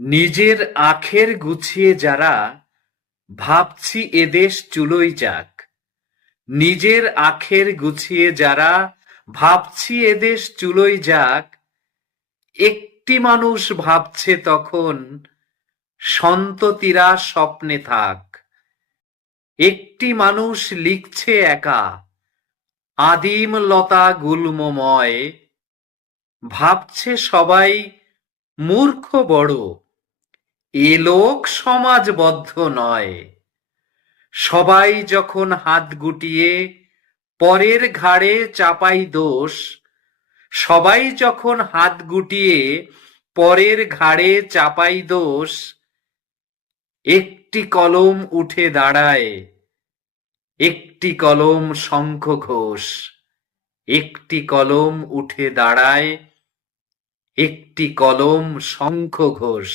নিজের আখের গুছিয়ে যারা ভাবছি এদেশ চুলোয় যাক। নিজের আখের গুছিয়ে যারা ভাবছি এদেশ চুলোয় যাক। একটি মানুষ ভাবছে তখন সন্ততিরা স্বপ্নে থাক। একটি মানুষ লিখছে একা আদিম লতা গুল্মময়। ভাবছে সবাই মূর্খ বড়, এ লোক সমাজবদ্ধ নয়। সবাই যখন হাত গুটিয়ে পরের ঘাড়ে চাপাই দোষ, সবাই যখন হাত গুটিয়ে পরের ঘাড়ে চাপাই দোষ, একটি কলম উঠে দাঁড়ায়, একটি কলম শঙ্খ ঘোষ। একটি কলম উঠে দাঁড়ায়, একটি কলম শঙ্খ ঘোষ।